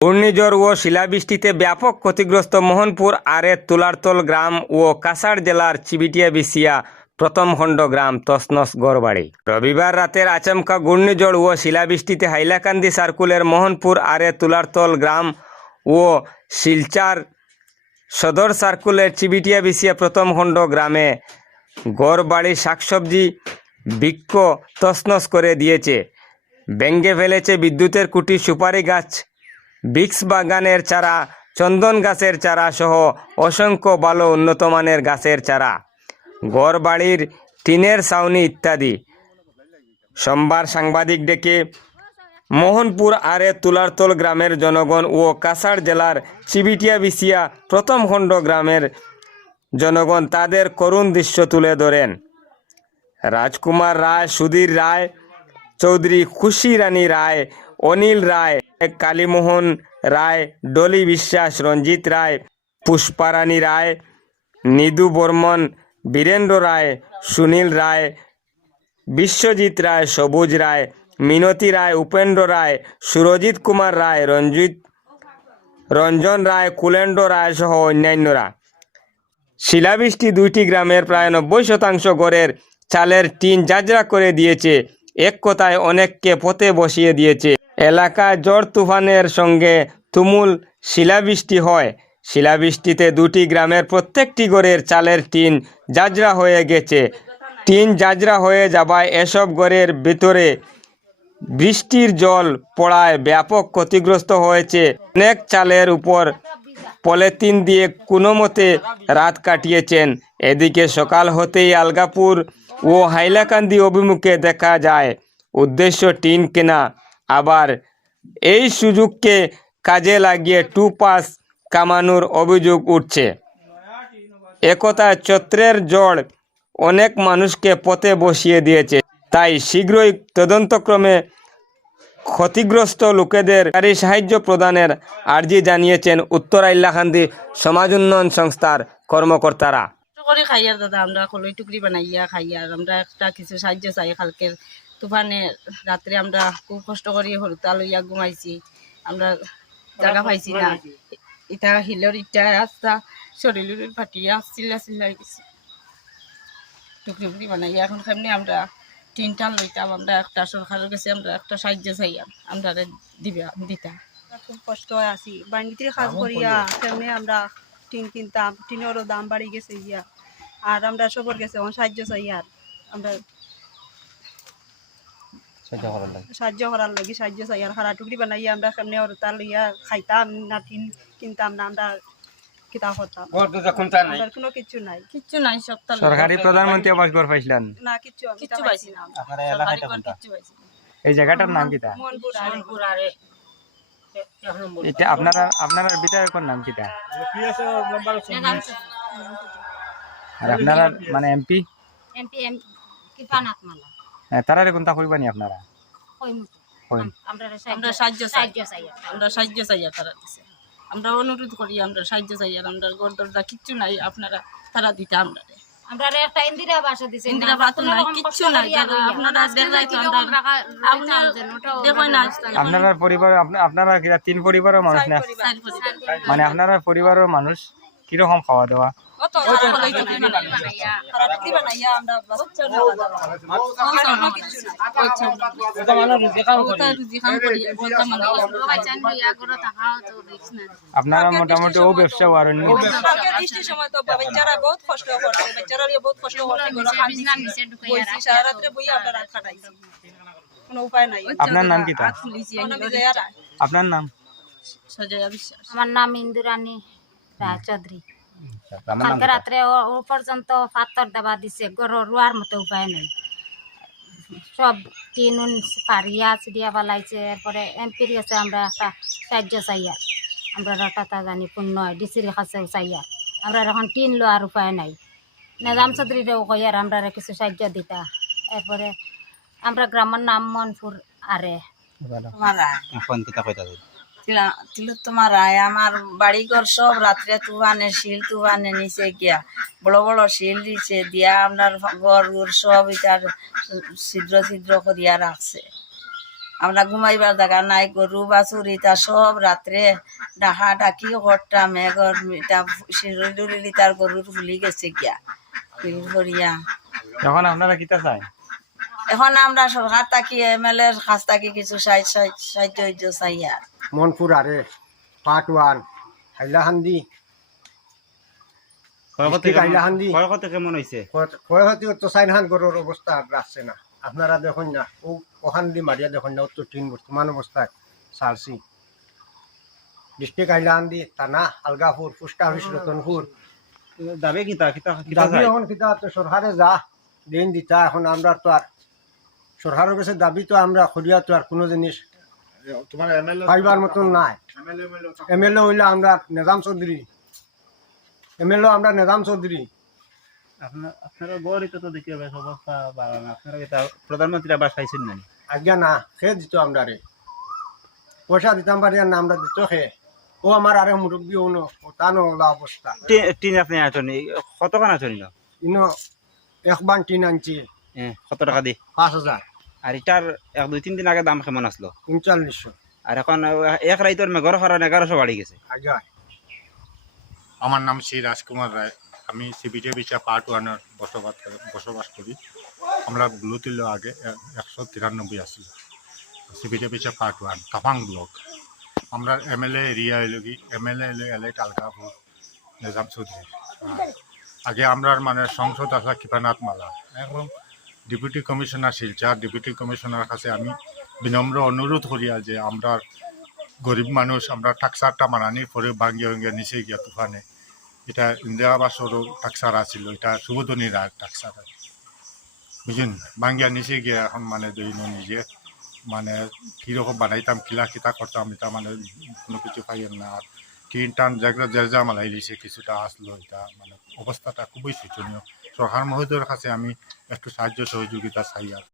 ঘূর্ণিঝড় ও শিলাবৃষ্টিতে ব্যাপক ক্ষতিগ্রস্ত মোহনপুর আরে তুলারতল গ্রাম ও কাছাড় জেলার চিবিটিয়া-বিছিয়া প্রথম খণ্ড গ্রাম তছনছ গড়বাড়ি। রবিবার রাতের আচমকা ঘূর্ণিঝড় ও শিলাবৃষ্টিতে হাইলাকান্দি সার্কুলের মোহনপুর আরে তুলারতল গ্রাম ও শিলচর সদর সার্কুলের চিবিটিয়া-বিছিয়া প্রথম খণ্ড গ্রামে গড়বাড়ি শাকসবজি বৃক্ষ তছনছ করে দিয়েছে। ভেঙে ফেলেছে বিদ্যুতের খুঁটি, সুপারি গাছ, বৃক্ষ বাগানের চারা, চন্দন গাছের চারা সহ অসংখ্য ভালো উন্নতমানের গাছের চারা, ঘরবাড়ির টিনের ছাউনি ইত্যাদি। সোমবার সাংবাদিক ডেকে মোহনপুর আরে তুলারতল গ্রামের জনগণ ও কাছাড় জেলার চিবিটিয়া-বিছিয়া প্রথম খণ্ড গ্রামের জনগণ তাদের করুণ দৃশ্য তুলে ধরেন। রাজকুমার রায়, সুধীর রায় চৌধুরী, খুশি রানী রায়, অনিল রায়, কালীমোহন রায়, ডলি বিশ্বাস, রঞ্জিত রায়, পুষ্পারানী রায়, নিধু বর্মন, বীরেন্দ্র রায়, সুনীল রায়, বিশ্বজিৎ রায়, সবুজ রায়, মিনতি রায়, উপেন্দ্র রায়, সুরজিৎ কুমার রায়, রঞ্জন রায়, কুলেন্দ্র রায় সহ অন্যান্যরা। শিলাবৃষ্টি দুইটি গ্রামের প্রায় 90% ঘরের চালের টিন ঝাঁঝরা করে দিয়েছে, এক কথায় অনেককে পথে বসিয়ে দিয়েছে। এলাকায় ঝড় তুফানের সঙ্গে তুমুল শিলাবৃষ্টি হয়। শিলাবৃষ্টিতে দুটি গ্রামের প্রত্যেকটি ঘরের চালের টিন ঝাঁঝরা হয়ে গেছে। টিন ঝাঁঝরা হয়ে যাওয়ায় এসব ঘরের ভিতরে বৃষ্টির জল পড়ায় ব্যাপক ক্ষতিগ্রস্ত হয়েছে। অনেক চালের উপর পলিথিন দিয়ে কোনোমতে রাত কাটিয়েছেন। এদিকে সকাল হতেই আলগাপুর ও হাইলাকান্দি অভিমুখে দেখা যায় উদ্দেশ্য টিন কেনা। আবার এই সুযোগকে কাজে লাগিয়ে টু-পাস কামানোর অভিযোগ উঠছে। একথা চৈত্রের ঝড় অনেক মানুষকে পথে বসিয়ে দিয়েছে। তাই শীঘ্রই তদন্তক্রমে ক্ষতিগ্রস্ত লোকেদের সাহায্য প্রদানের আর্জি জানিয়েছেন উত্তর হাইলাকান্দি সমাজ উন্নয়ন সংস্থার কর্মকর্তারা। করে খাইয়ার দাদা আমরা কলই টুকরি বানাইয়া খাইয়ার আমরা একটা কিছু সাহায্য চাই। কালকের তুফানে রাত্রে আমরা খুব কষ্ট করি হরতাল লইয়া ঘুমাইছি, আমরা জায়গা পাইছি না। এটা হিলের ইটা রাস্তা শরীর ফাটিয়া চিল্লাই গেছি, টুকরি টুকরি বানাইয়া এখন কেমনি আমরা তিনটা লইতাম। আমরা একটা সরকারের কাছে আমরা একটা সাহায্য চাই, আমরা দিতা। খুব কষ্ট আছি, বাড়িতে কাজ করিয়া কেমনি আমরা টিন কিনতাম, টিনেরও দাম বাড়ি গেছে ইয়া। আর আমরা সবর গেছে সাহায্য চাই, আর আমরা সাহায্য করার লাগি সাহায্য চাই। আর খারা টুকরি বানাইয়া আমরা কেমনি হরতাল লইয়া খাইতাম না, টিন কিনতাম না, আমরা কিতা করতাম। আমরা কোনো কিচ্ছু নাই সপ্তাহ সরকারি প্রধানমন্ত্রী আবাস ঘর পাইছিলেন না, কিচ্ছু পাইছি না। এই জায়গাটার নাম কিটা? মোহনপুর আরে এটা আপনারা বিধায়কের নাম কিটা? আর আপনারা মানে এমপি তারা কোনটা কইবানি আপনারা? আমরা সাহায্য চাই তারা দিছে। আমরা অনুরোধ করি, আমরা সাহায্য চাই। আর আমরা ঘর দরজা কিচ্ছু নাই, আপনারা তারা দিতে আমরা একটা ইন্দিরা আবাস দিছে, ইন্দিরা আবাস নাই, কিচ্ছু নাই। আপনারা দেখাই তো আপনার পরিবার, আপনারা তিন পরিবারের মানুষ না? মানে আপনারা পরিবারের মানুষ কিরকম খাওয়া দাওয়া? আপনারা মোটামুটি ও ব্যবসা বাড়েন? বৃষ্টির সময় তো বাচ্চারা বহুত কষ্ট করছে, বাচ্চারা বহুত কষ্ট করছে, সারা রাত্রে বই আমরা রাত কাটাইছি, কোনো উপায় নাই। আপনার নাম কি? আপনার নাম? আমার নাম ইন্দুরানী রায় চৌধুরী। কালকে রাত্রে ও পর্যন্ত পাথর দেওয়া দিছে, রোয়ার মতো উপায় নেই। সব টিন পারিয়া চিড়িয়া পালাইছে। এরপরে এমপির কাছে আমরা একটা সাহায্য চাই, আর আমরা রাটা জানি পূর্ণ হয়, ডিসির কাছেও চাই। আর আমরা এখন টিন লোয়ার উপায় নাই। নিজাম চৌধুরীরেও কই আর আমরা কিছু সাহায্য দিতা। এরপরে আমরা গ্রামের নাম মোহনপুর আরে। তোমার রায় আমার বাড়ি ঘর সব রাত্রে তুফানে শিল তুফানে নিচে গিয়া বড় বড় শিল দিছে দিয়া আপনার ঘর সব এটার ছিদ্র ছিদ্র করিয়া রাখছে। আমরা ঘুমাইবার জায়গা নাই, গরু বাছুর ইতা সব রাত্রে ডাহা ডাকি করতাম, এগর ইটা শিরুরি তার গরুর ফুলি গেছে গিয়া ফিল করিয়া। এখন আপনারা কিতা চাই? এখন আমরা সরকার থাকি MLA এর কাছ থাকি কিছু সাহায্য চাই আর। মনপুর আরে পার্ট 1 হাইলাহান্দি ক্ষয়ক্ষতি কেমন হয়েছে? ক্ষয়ক্ষতি তো সাইনহান গরুর অবস্থা রাখছে না, আপনারা দেখুন না, ওখান দিয়ে মারিয়া দেখুন না, তো টিন বর্তমান অবস্থায় সারছি। ডিস্ট্রিক্ট হাইলাহান্দি, থানা আলগাপুর, পোস্ট অফিস রতনপুর। দাবি কিতা দাবি এখন কিতা তো সরকারে যা দিন দিতা, এখন আমরা তো আর সরকারের কাছে দাবি তো আমরা করিয়া তো আর কোনো জিনিস পাইবার মতন নাই। MLA হইলে আমরা নিজাম চৌধুরী, MLA আমরা নিজাম চৌধুরী। আপনারা গরিত তো দেখি অবস্থা ভালো না, আপনারা এটা প্রধানমন্ত্রী আবার পাইছেন না? আজ্ঞা না, খেয়ে দিত আমরা রে, পয়সা দিতাম পারি আর আমরা দিত খেয়ে। ও আমার আরে মুরব্বী হনো তা নোলা অবস্থা। টিন আপনি আছেন কতখান আছেন? ইনো একবার টিন আনছি কত টাকা দি? 5,000। আর এটার 1-2-3 দিন আগে দাম কেমন আসলো? 3900। আর এখন এক রাইতের মেঘর কারণে 1100 বাড়ি গেছে। আজ্ঞা আমার নাম শ্রী রাজকুমার রায়, আমি CBTA বিশিয়া পার্ট 1 বসবাস করি। আমরা ব্লুতিল আগে 193 আসছিল, CBTA বিশিয়া পার্ট 1 কাপাং ব্লক। আমরা MLA এরিয়া হইল কি MLA এলাইট আলগাপুর নিজাম চৌধুরী। আগে আমরা মানে সংসদ আসা কৃপানাথ মালা এবং deputy commissioner Silchar deputy commissioner কাছে আমি বিনম্র অনুরোধ করিয়া যে আমরা গরিব মানুষ, আমরা টাকসারটা মানানির পরে ভাঙ্গিয়া ভাঙ্গিয়া নিচে গিয়া তুফানে, এটা ইন্দিরা আবাসেরও টাকসার আছিল, এটা সুবোধনীর টাকসার বুঝলেন, ভাঙ্গিয়া নিচে গিয়া এখন মানে দৈন নিজে মানে কীরকম বানাইতাম কিলা কিতা করতাম, এটা মানে কোনো কিছু পাইয়েন না। আর টিন টান যেগুলো জেরজা মালাই দিয়েছে কিছুটা আসলো, এটা মানে অবস্থাটা খুবই শোচনীয়। সরকার মহোদয়ের কাছে আমি একটু সাহায্য সহযোগিতা চাই আর।